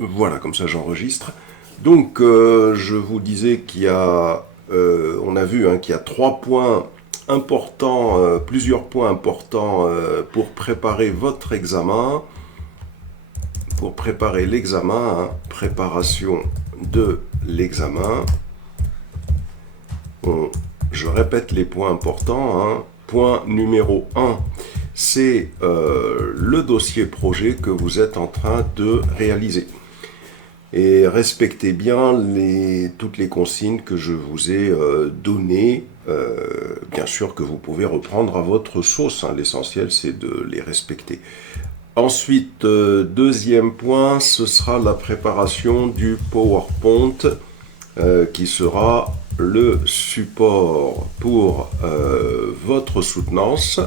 Voilà, comme ça j'enregistre. Donc, je vous disais qu'il y a, on a vu qu'il y a 3 points importants, plusieurs points importants pour préparer votre examen, pour préparer l'examen, préparation de l'examen. Je répète les points importants. Point numéro 1, c'est le dossier projet que vous êtes en train de réaliser. Et respectez bien toutes les consignes que je vous ai données. Bien sûr que vous pouvez reprendre à votre sauce. L'essentiel, c'est de les respecter. Ensuite, deuxième point, ce sera la préparation du PowerPoint qui sera le support pour votre soutenance.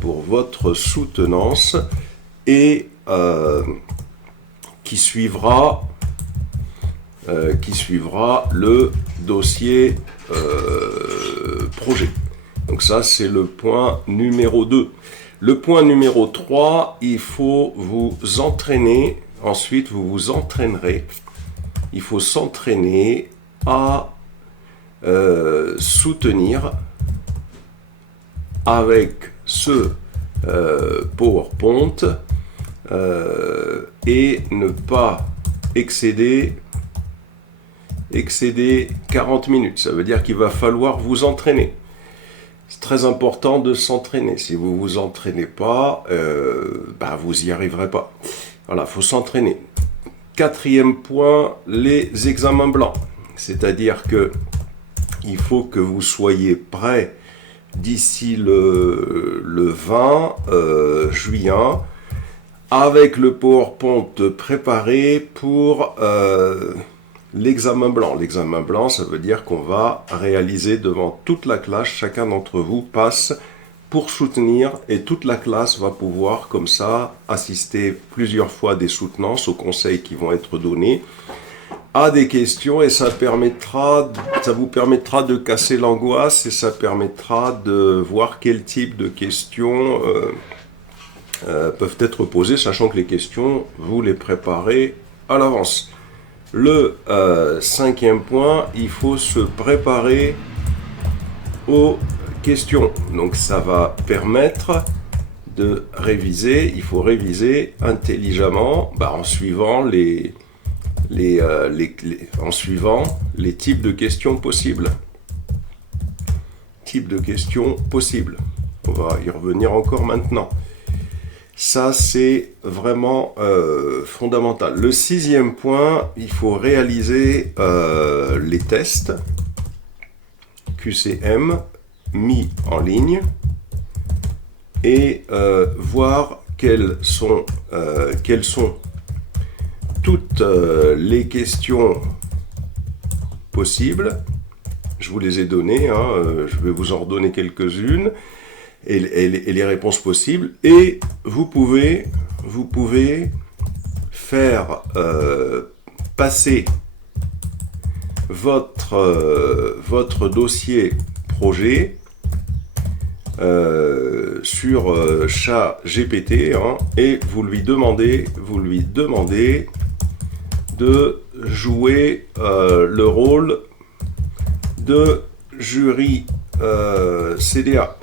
Pour votre soutenance et qui suivra le dossier projet. Donc ça, c'est le point numéro 2. Le point numéro 3, il faut vous entraîner. Ensuite, vous vous entraînerez. Il faut s'entraîner à soutenir avec ce PowerPoint et ne pas excéder 40 minutes. Ça veut dire qu'il va falloir vous entraîner. C'est très important de s'entraîner. Si vous ne vous entraînez pas, vous n'y arriverez pas. Voilà, il faut s'entraîner. Quatrième point, les examens blancs. C'est-à-dire que il faut que vous soyez prêts d'ici le 20 juillet avec le PowerPoint préparé pour l'examen blanc. L'examen blanc, ça veut dire qu'on va réaliser devant toute la classe, chacun d'entre vous passe pour soutenir et toute la classe va pouvoir comme ça assister plusieurs fois à des soutenances, aux conseils qui vont être donnés, à des questions, et ça vous permettra de casser l'angoisse et ça permettra de voir quel type de questions peuvent être posées, sachant que les questions, vous les préparez à l'avance. Le cinquième point, il faut se préparer aux questions. Donc ça va permettre de réviser. Il faut réviser intelligemment en suivant en suivant les types de questions possibles. Types de questions possibles. On va y revenir encore maintenant. Ça, c'est vraiment fondamental. Le sixième point, il faut réaliser les tests QCM mis en ligne et voir quelles sont toutes les questions possibles. Je vous les ai données, je vais vous en redonner quelques-unes. Et les réponses possibles, et vous pouvez faire passer votre dossier projet sur ChatGPT et vous lui demandez de jouer le rôle de jury CDA.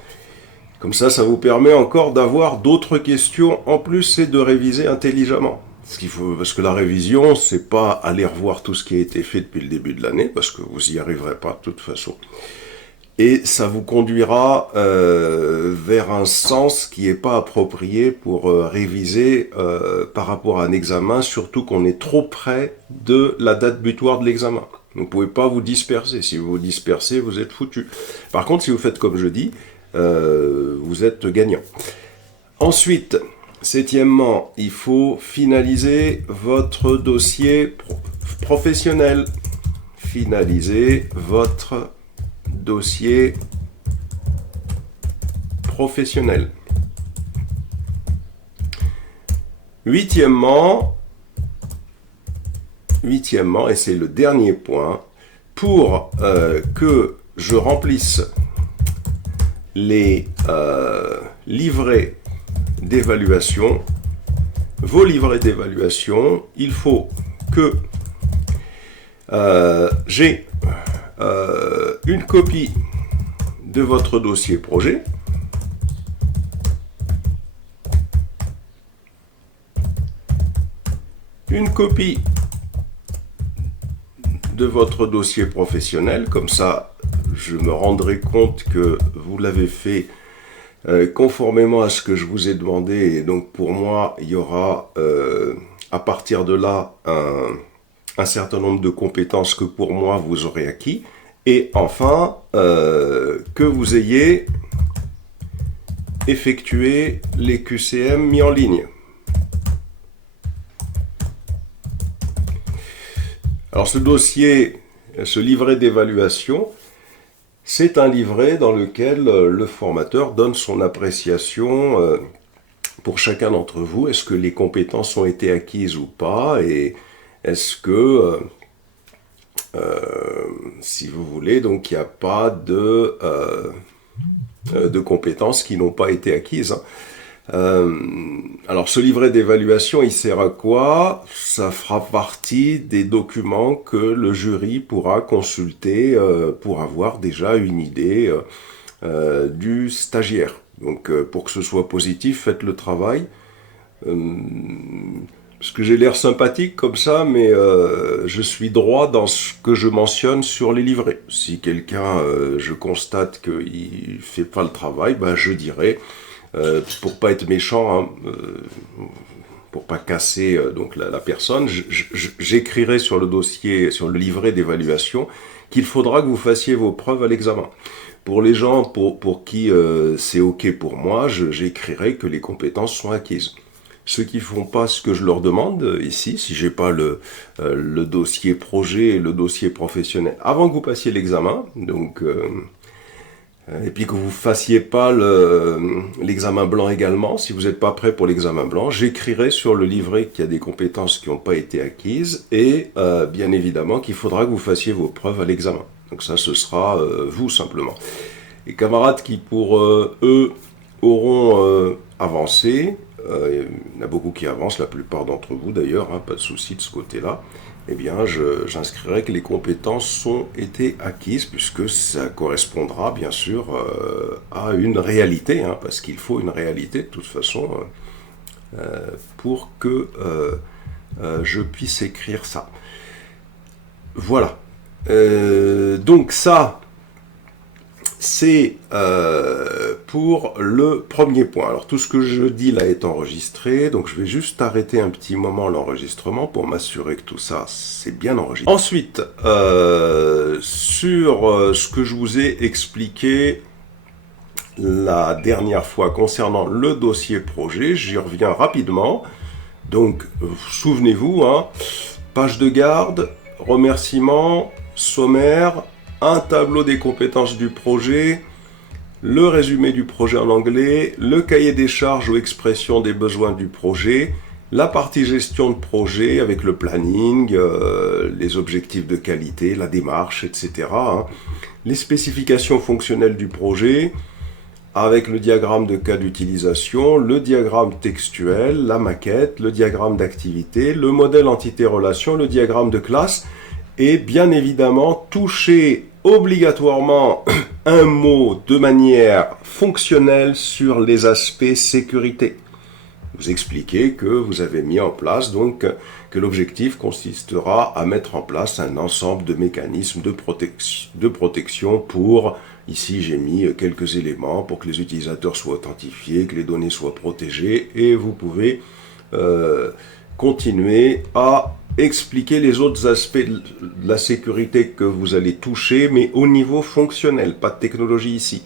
Comme ça, ça vous permet encore d'avoir d'autres questions en plus et de réviser intelligemment. Parce que la révision, c'est pas aller revoir tout ce qui a été fait depuis le début de l'année, parce que vous n'y arriverez pas de toute façon. Et ça vous conduira vers un sens qui n'est pas approprié pour réviser par rapport à un examen, surtout qu'on est trop près de la date butoir de l'examen. Vous ne pouvez pas vous disperser. Si vous vous dispersez, vous êtes foutu. Par contre, si vous faites comme je dis, vous êtes gagnant. Ensuite, septièmement, il faut finaliser votre dossier professionnel. Finaliser votre dossier professionnel. Huitièmement, et c'est le dernier point, pour que je remplisse les livrets d'évaluation, vos livrets d'évaluation, il faut que j'ai une copie de votre dossier projet, une copie de votre dossier professionnel, comme ça je me rendrai compte que vous l'avez fait conformément à ce que je vous ai demandé, et donc pour moi il y aura à partir de là un certain nombre de compétences que pour moi vous aurez acquis, et enfin que vous ayez effectué les QCM mis en ligne. Alors ce dossier, ce livret d'évaluation, c'est un livret dans lequel le formateur donne son appréciation pour chacun d'entre vous. Est-ce que les compétences ont été acquises ou pas, et est-ce que, si vous voulez, donc il n'y a pas de compétences qui n'ont pas été acquises, hein. Alors ce livret d'évaluation, il sert à quoi? Ça fera partie des documents que le jury pourra consulter pour avoir déjà une idée du stagiaire. Donc pour que ce soit positif, faites le travail. Parce que j'ai l'air sympathique comme ça, mais je suis droit dans ce que je mentionne sur les livrets. Si quelqu'un, je constate qu'il ne fait pas le travail, ben je dirai... pour pas être méchant, hein, pour pas casser donc la personne, j'écrirai sur le dossier, sur le livret d'évaluation, qu'il faudra que vous fassiez vos preuves à l'examen. Pour les gens pour qui c'est ok pour moi, j'écrirai que les compétences sont acquises. Ceux qui font pas ce que je leur demande ici, si j'ai pas le dossier projet et le dossier professionnel avant que vous passiez l'examen, donc et puis que vous fassiez pas l'examen blanc également, si vous n'êtes pas prêt pour l'examen blanc, j'écrirai sur le livret qu'il y a des compétences qui n'ont pas été acquises, et bien évidemment qu'il faudra que vous fassiez vos preuves à l'examen. Donc ça, ce sera vous simplement. Les camarades qui pour eux auront avancé, il y en a beaucoup qui avancent, la plupart d'entre vous d'ailleurs, hein, pas de souci de ce côté-là, eh bien j'inscrirai que les compétences ont été acquises, puisque ça correspondra bien sûr à une réalité, hein, parce qu'il faut une réalité de toute façon pour que je puisse écrire ça. Voilà. Donc ça, c'est pour le premier point. Alors tout ce que je dis là est enregistré, donc je vais juste arrêter un petit moment l'enregistrement pour m'assurer que tout ça c'est bien enregistré. Ensuite, sur ce que je vous ai expliqué la dernière fois concernant le dossier projet, j'y reviens rapidement. Donc souvenez-vous, hein, page de garde, remerciements, sommaire, un tableau des compétences du projet, le résumé du projet en anglais, le cahier des charges ou expression des besoins du projet, la partie gestion de projet avec le planning, les objectifs de qualité, la démarche, etc. hein. Les spécifications fonctionnelles du projet, avec le diagramme de cas d'utilisation, le diagramme textuel, la maquette, le diagramme d'activité, le modèle entité-relation, le diagramme de classe, et bien évidemment toucher obligatoirement un mot de manière fonctionnelle sur les aspects sécurité. Vous expliquez que vous avez mis en place, donc que l'objectif consistera à mettre en place un ensemble de mécanismes de protection pour, ici j'ai mis quelques éléments pour que les utilisateurs soient authentifiés, que les données soient protégées, et vous pouvez continuer à expliquer les autres aspects de la sécurité que vous allez toucher, mais au niveau fonctionnel, pas de technologie ici.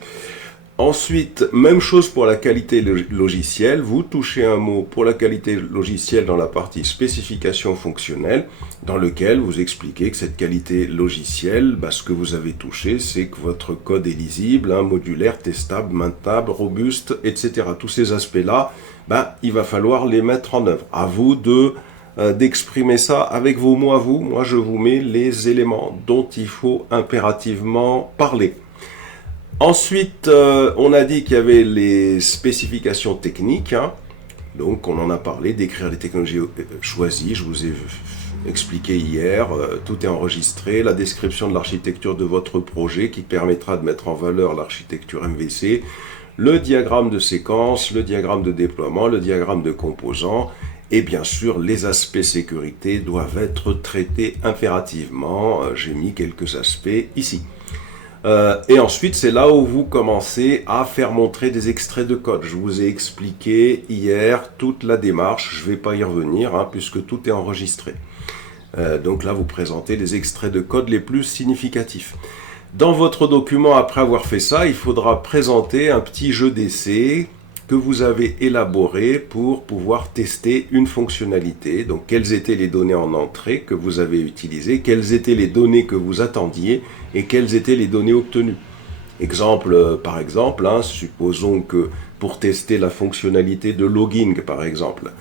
Ensuite, même chose pour la qualité logicielle, vous touchez un mot pour la qualité logicielle dans la partie spécification fonctionnelle, dans lequel vous expliquez que cette qualité logicielle, ce que vous avez touché, c'est que votre code est lisible, modulaire, testable, maintenable, robuste, etc. Tous ces aspects-là, il va falloir les mettre en œuvre. À vous d'exprimer ça avec vos mots à vous. Moi, je vous mets les éléments dont il faut impérativement parler. Ensuite, on a dit qu'il y avait les spécifications techniques. Donc on en a parlé, d'écrire les technologies choisies, je vous ai expliqué hier, tout est enregistré, la description de l'architecture de votre projet qui permettra de mettre en valeur l'architecture MVC, le diagramme de séquence, le diagramme de déploiement, le diagramme de composants, et bien sûr les aspects sécurité doivent être traités impérativement, j'ai mis quelques aspects ici. Et ensuite, c'est là où vous commencez à faire montrer des extraits de code. Je vous ai expliqué hier toute la démarche, je ne vais pas y revenir puisque tout est enregistré. Donc là, vous présentez les extraits de code les plus significatifs. Dans votre document, après avoir fait ça, il faudra présenter un petit jeu d'essai que vous avez élaboré pour pouvoir tester une fonctionnalité. Donc, quelles étaient les données en entrée que vous avez utilisées, quelles étaient les données que vous attendiez et quelles étaient les données obtenues. Exemple, par exemple, supposons que pour tester la fonctionnalité de logging, par exemple,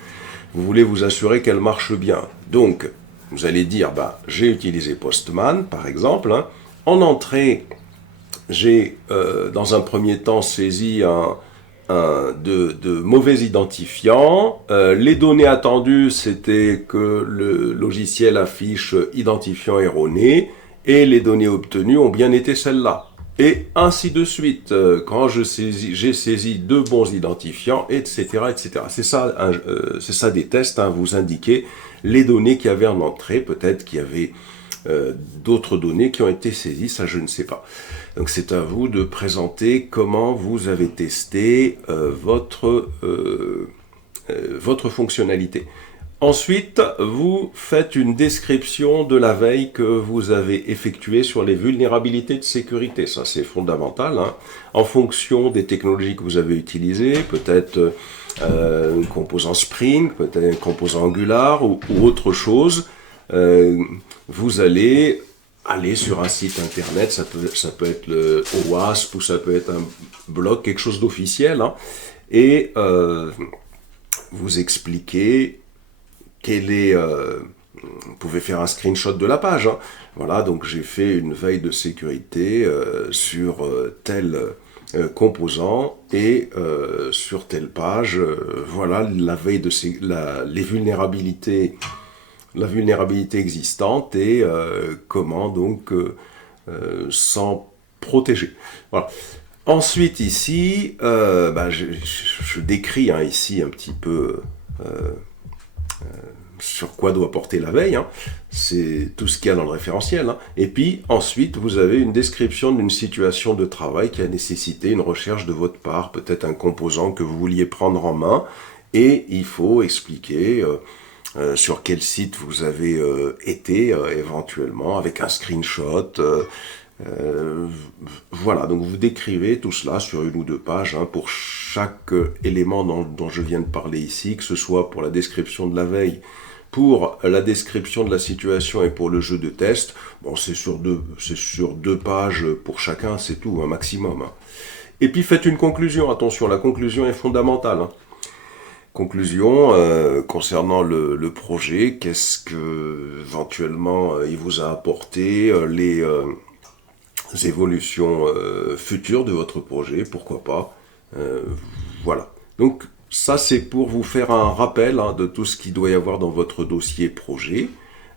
vous voulez vous assurer qu'elle marche bien. Donc, vous allez dire, j'ai utilisé Postman, par exemple. En entrée, j'ai dans un premier temps saisi de mauvais identifiants. Les données attendues, c'était que le logiciel affiche identifiant erroné et les données obtenues ont bien été celles-là. Et ainsi de suite, quand j'ai saisi de bons identifiants, etc. etc. C'est ça des tests, vous indiquez les données qu'il y avait en entrée, peut-être qu'il y avait d'autres données qui ont été saisies, ça je ne sais pas. Donc c'est à vous de présenter comment vous avez testé votre fonctionnalité. Ensuite, vous faites une description de la veille que vous avez effectuée sur les vulnérabilités de sécurité. Ça, c'est fondamental. En fonction des technologies que vous avez utilisées, peut-être un composant Spring, peut-être un composant Angular ou autre chose, vous allez aller sur un site internet, ça peut être le OWASP ou ça peut être un blog, quelque chose d'officiel, et vous expliquez vous pouvez faire un screenshot de la page. Voilà, donc j'ai fait une veille de sécurité sur tel composant et sur telle page. Voilà la veille de les vulnérabilités, la vulnérabilité existante et comment donc s'en protéger. Voilà. Ensuite ici, je décris ici un petit peu sur quoi doit porter la veille, c'est tout ce qu'il y a dans le référentiel. Et puis ensuite, vous avez une description d'une situation de travail qui a nécessité une recherche de votre part, peut-être un composant que vous vouliez prendre en main, et il faut expliquer sur quel site vous avez été éventuellement, avec un screenshot. Voilà, donc vous décrivez tout cela sur une ou deux pages pour chaque élément dont je viens de parler ici, que ce soit pour la description de la veille, pour la description de la situation et pour le jeu de test. Bon, c'est sur deux pages pour chacun, c'est tout, un maximum. Et puis faites une conclusion, attention, la conclusion est fondamentale. Conclusion concernant le projet, qu'est-ce que éventuellement il vous a apporté, les évolutions futures de votre projet, pourquoi pas. Voilà. Donc ça c'est pour vous faire un rappel de tout ce qu'il doit y avoir dans votre dossier projet,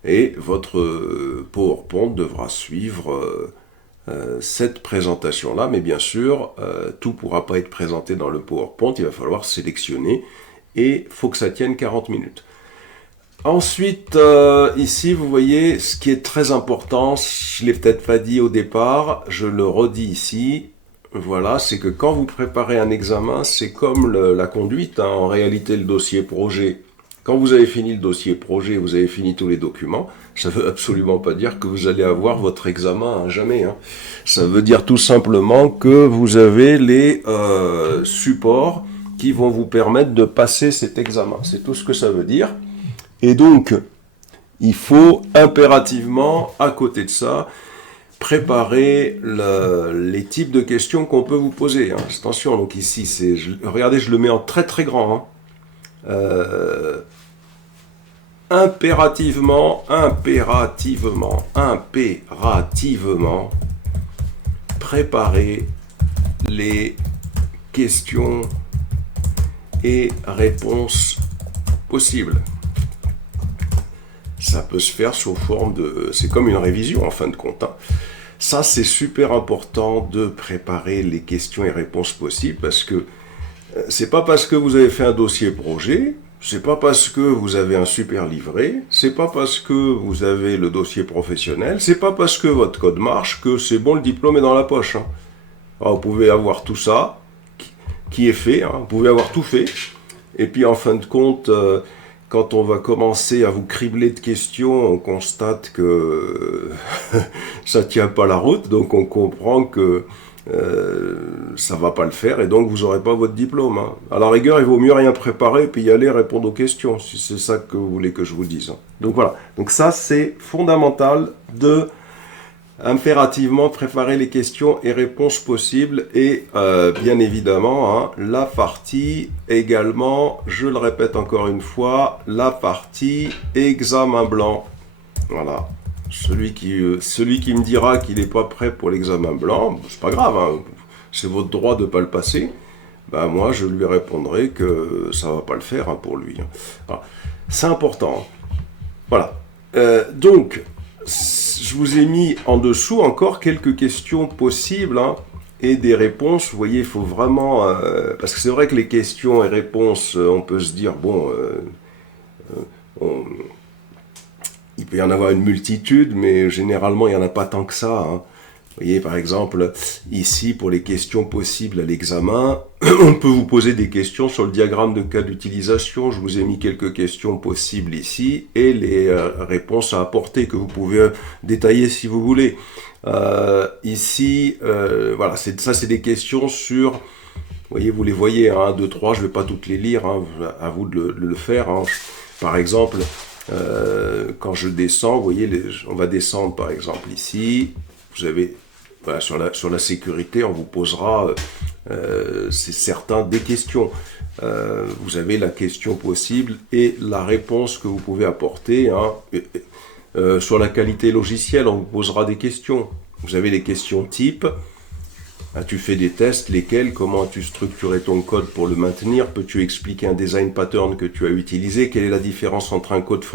et votre PowerPoint devra suivre cette présentation-là, mais bien sûr, tout ne pourra pas être présenté dans le PowerPoint, il va falloir sélectionner, et il faut que ça tienne 40 minutes. Ensuite, ici, vous voyez, ce qui est très important, je ne l'ai peut-être pas dit au départ, je le redis ici, voilà, c'est que quand vous préparez un examen, c'est comme la conduite, en réalité, le dossier projet. Quand vous avez fini le dossier projet, vous avez fini tous les documents, ça ne veut absolument pas dire que vous allez avoir votre examen à jamais. Ça veut dire tout simplement que vous avez les supports qui vont vous permettre de passer cet examen. C'est tout ce que ça veut dire. Et donc, il faut impérativement, à côté de ça, préparer les types de questions qu'on peut vous poser. Attention, donc ici, regardez, je le mets en très très grand. Impérativement, préparer les questions et réponse possible. Ça peut se faire sous forme de... C'est comme une révision en fin de compte. Ça, c'est super important de préparer les questions et réponses possibles parce que c'est pas parce que vous avez fait un dossier projet, c'est pas parce que vous avez un super livret, c'est pas parce que vous avez le dossier professionnel, c'est pas parce que votre code marche que c'est bon, le diplôme est dans la poche. Alors, vous pouvez avoir tout ça qui est fait, vous pouvez avoir tout fait, et puis en fin de compte... Quand on va commencer à vous cribler de questions, on constate que ça ne tient pas la route, donc on comprend que ça ne va pas le faire, et donc vous n'aurez pas votre diplôme. À la rigueur, il vaut mieux rien préparer, puis y aller répondre aux questions, si c'est ça que vous voulez que je vous dise. Donc voilà, donc ça c'est fondamental de impérativement préparer les questions et réponses possibles et bien évidemment la partie également, je le répète encore une fois, la partie examen blanc. Voilà, celui qui me dira qu'il n'est pas prêt pour l'examen blanc, c'est pas grave, c'est votre droit de ne pas le passer. Ben moi je lui répondrai que ça va pas le faire pour lui. Alors, c'est important. Voilà. Donc je vous ai mis en dessous encore quelques questions possibles et des réponses. Vous voyez, il faut vraiment... parce que c'est vrai que les questions et réponses, on peut se dire, bon, il peut y en avoir une multitude, mais généralement, il n'y en a pas tant que ça. Vous voyez, par exemple, ici, pour les questions possibles à l'examen, on peut vous poser des questions sur le diagramme de cas d'utilisation. Je vous ai mis quelques questions possibles ici et les réponses à apporter que vous pouvez détailler si vous voulez. Ici, voilà, ça c'est des questions sur... vous les voyez, 1, 2, 3, je ne vais pas toutes les lire, à vous de le faire. Par exemple, quand je descends, vous voyez, on va descendre par exemple ici, vous avez... Voilà, sur la sécurité, on vous posera, c'est certain, des questions. Vous avez la question possible et la réponse que vous pouvez apporter. Sur la qualité logicielle, on vous posera des questions. Vous avez les questions type. Tu fais des tests, lesquels, comment as-tu structuré ton code pour le maintenir? Peux-tu expliquer un design pattern que tu as utilisé? Quelle est la différence entre un code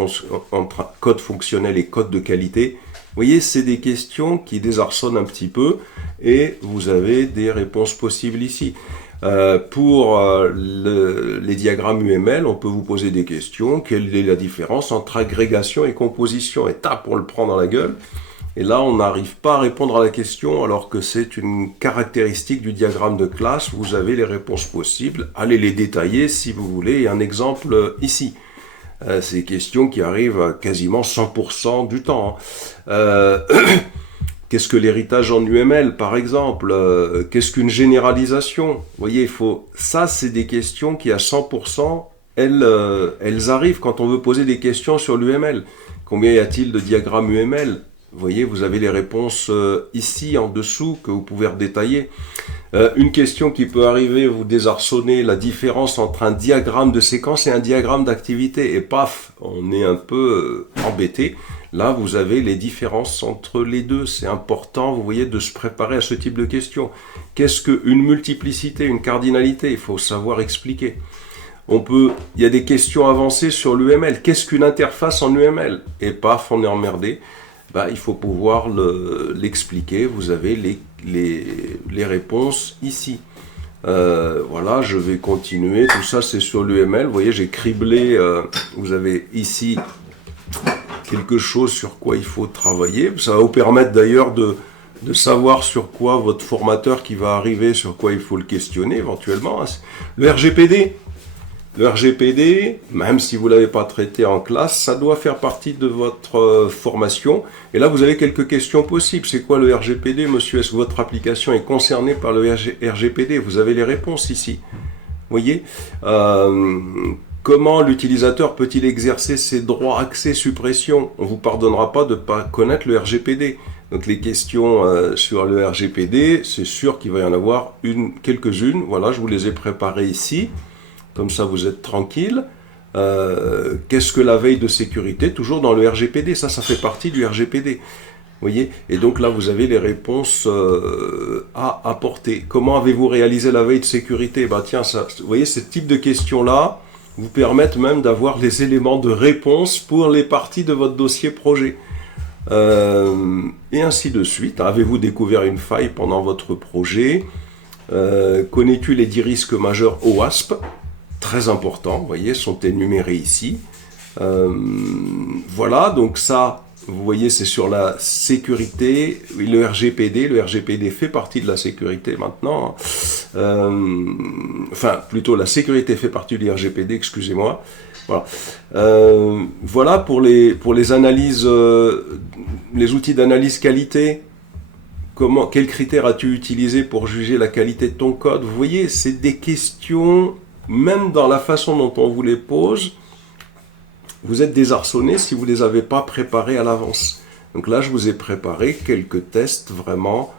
fonctionnel et code de qualité? Vous voyez, c'est des questions qui désarçonnent un petit peu et vous avez des réponses possibles ici. Pour les diagrammes UML, on peut vous poser des questions. Quelle est la différence entre agrégation et composition? Et tape, on le prend dans la gueule. Et là, on n'arrive pas à répondre à la question alors que c'est une caractéristique du diagramme de classe. Vous avez les réponses possibles. Allez les détailler si vous voulez. Et un exemple ici. C'est des questions qui arrivent quasiment 100% du temps. Qu'est-ce que l'héritage en UML, par exemple? Qu'est-ce qu'une généralisation? Vous voyez, ça, c'est des questions qui, à 100%, elles arrivent quand on veut poser des questions sur l'UML. Combien y a-t-il de diagrammes UML? Vous voyez, vous avez les réponses ici, en dessous, que vous pouvez redétailler. Une question qui peut arriver, vous désarçonner, la différence entre un diagramme de séquence et un diagramme d'activité. Et paf, on est un peu embêté. Là, vous avez les différences entre les deux. C'est important, vous voyez, de se préparer à ce type de questions. Qu'est-ce qu'une multiplicité, une cardinalité? Il faut savoir expliquer. Il y a des questions avancées sur l'UML. Qu'est-ce qu'une interface en UML? Et paf, on est emmerdé. Il faut pouvoir l'expliquer. Vous avez les réponses ici. Voilà, je vais continuer. Tout ça, c'est sur l'UML. Vous voyez, j'ai criblé. Vous avez ici quelque chose sur quoi il faut travailler. Ça va vous permettre d'ailleurs de savoir sur quoi votre formateur qui va arriver, sur quoi il faut le questionner éventuellement. Le RGPD. Le RGPD, même si vous ne l'avez pas traité en classe, ça doit faire partie de votre formation. Et là, vous avez quelques questions possibles. C'est quoi le RGPD, monsieur? Est-ce que votre application est concernée par le RGPD? Vous avez les réponses ici. Vous voyez, comment l'utilisateur peut-il exercer ses droits accès suppression? On ne vous pardonnera pas de ne pas connaître le RGPD. Donc les questions sur le RGPD, c'est sûr qu'il va y en avoir quelques-unes. Voilà, je vous les ai préparées ici. Comme ça, vous êtes tranquille. Qu'est-ce que la veille de sécurité? Toujours dans le RGPD. Ça fait partie du RGPD. voyez, et donc là, vous avez les réponses à apporter. Comment avez-vous réalisé la veille de sécurité? Ben tiens, ça, vous voyez, ce type de questions-là vous permettent même d'avoir les éléments de réponse pour les parties de votre dossier projet. Et ainsi de suite. Avez-vous découvert une faille pendant votre projet? Connais-tu les 10 risques majeurs OWASP? Très important, vous voyez, sont énumérés ici. Voilà, donc ça, vous voyez, c'est sur la sécurité, le RGPD. Le RGPD fait partie de la sécurité maintenant. Enfin, plutôt la sécurité fait partie du RGPD, excusez-moi. Voilà, voilà pour les analyses, les outils d'analyse qualité. Quels critères as-tu utilisé pour juger la qualité de ton code? Vous voyez, c'est des questions, même dans la façon dont on vous les pose, vous êtes désarçonné si vous ne les avez pas préparés à l'avance. Donc là, je vous ai préparé quelques tests vraiment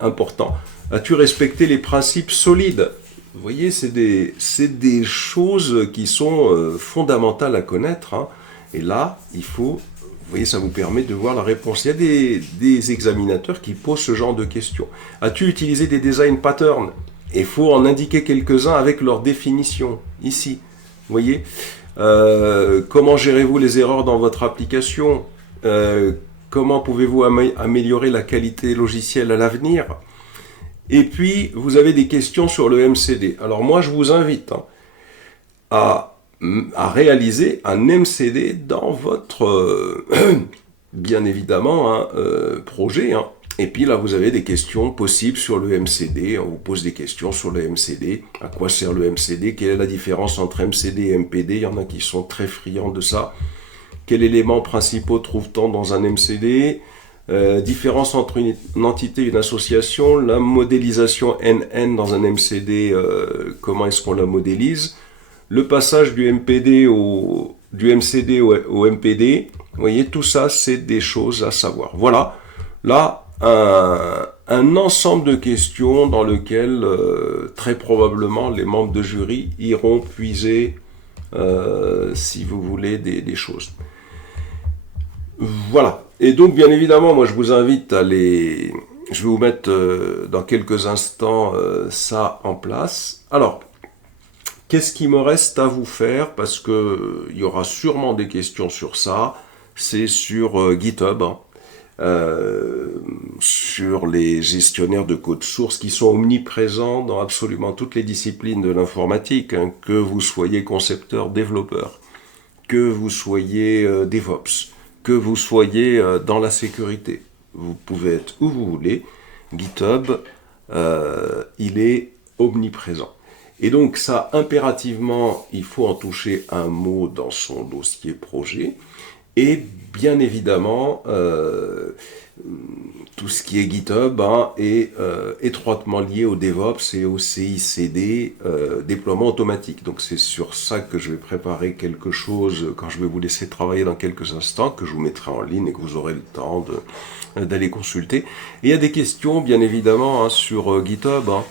importants. As-tu respecté les principes solides? Vous voyez, c'est des choses qui sont fondamentales à connaître. Hein. Et là, il faut, vous voyez, ça vous permet de voir la réponse. Il y a des examinateurs qui posent ce genre de questions. As-tu utilisé des design patterns? Il faut en indiquer quelques-uns avec leur définition, ici. Vous voyez, comment gérez-vous les erreurs dans votre application? Comment pouvez-vous améliorer la qualité logicielle à l'avenir? Et puis, vous avez des questions sur le MCD. Alors moi, je vous invite à réaliser un MCD dans votre, bien évidemment, projet. Hein. Et puis là, vous avez des questions possibles sur le MCD. On vous pose des questions sur le MCD. À quoi sert le MCD? Quelle est la différence entre MCD et MPD? Il y en a qui sont très friands de ça. Quels éléments principaux trouve-t-on dans un MCD? Différence entre une entité et une association, la modélisation NN dans un MCD, comment est-ce qu'on la modélise? Le passage du MCD au MPD, vous voyez, tout ça, c'est des choses à savoir. Voilà, là, un ensemble de questions dans lequel, très probablement, les membres de jury iront puiser, si vous voulez, des choses. Voilà. Et donc, bien évidemment, moi, je vous invite à les... Je vais vous mettre dans quelques instants ça en place. Alors, qu'est-ce qui me reste à vous faire? Parce que il y aura sûrement des questions sur ça. C'est sur GitHub, hein, sur les gestionnaires de code source qui sont omniprésents dans absolument toutes les disciplines de l'informatique, hein, que vous soyez concepteur, développeur, que vous soyez DevOps, que vous soyez dans la sécurité. Vous pouvez être où vous voulez. GitHub, il est omniprésent. Et donc ça, impérativement, il faut en toucher un mot dans son dossier projet. Et bien évidemment, tout ce qui est GitHub hein, est étroitement lié au DevOps et au CI/CD, déploiement automatique. Donc c'est sur ça que je vais préparer quelque chose quand je vais vous laisser travailler dans quelques instants, que je vous mettrai en ligne et que vous aurez le temps d'aller consulter. Et il y a des questions, bien évidemment, hein, sur GitHub. Hein.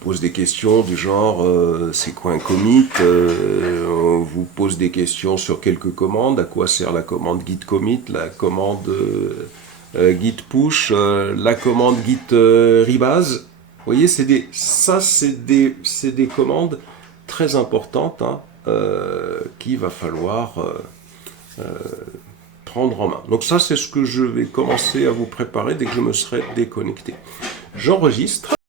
Pose des questions du genre c'est quoi un commit, on vous pose des questions sur quelques commandes, à quoi sert la commande git commit, la commande git push, la commande git rebase. Vous voyez, c'est des commandes très importantes hein, qu'il va falloir prendre en main. Donc ça, c'est ce que je vais commencer à vous préparer dès que je me serai déconnecté. J'enregistre.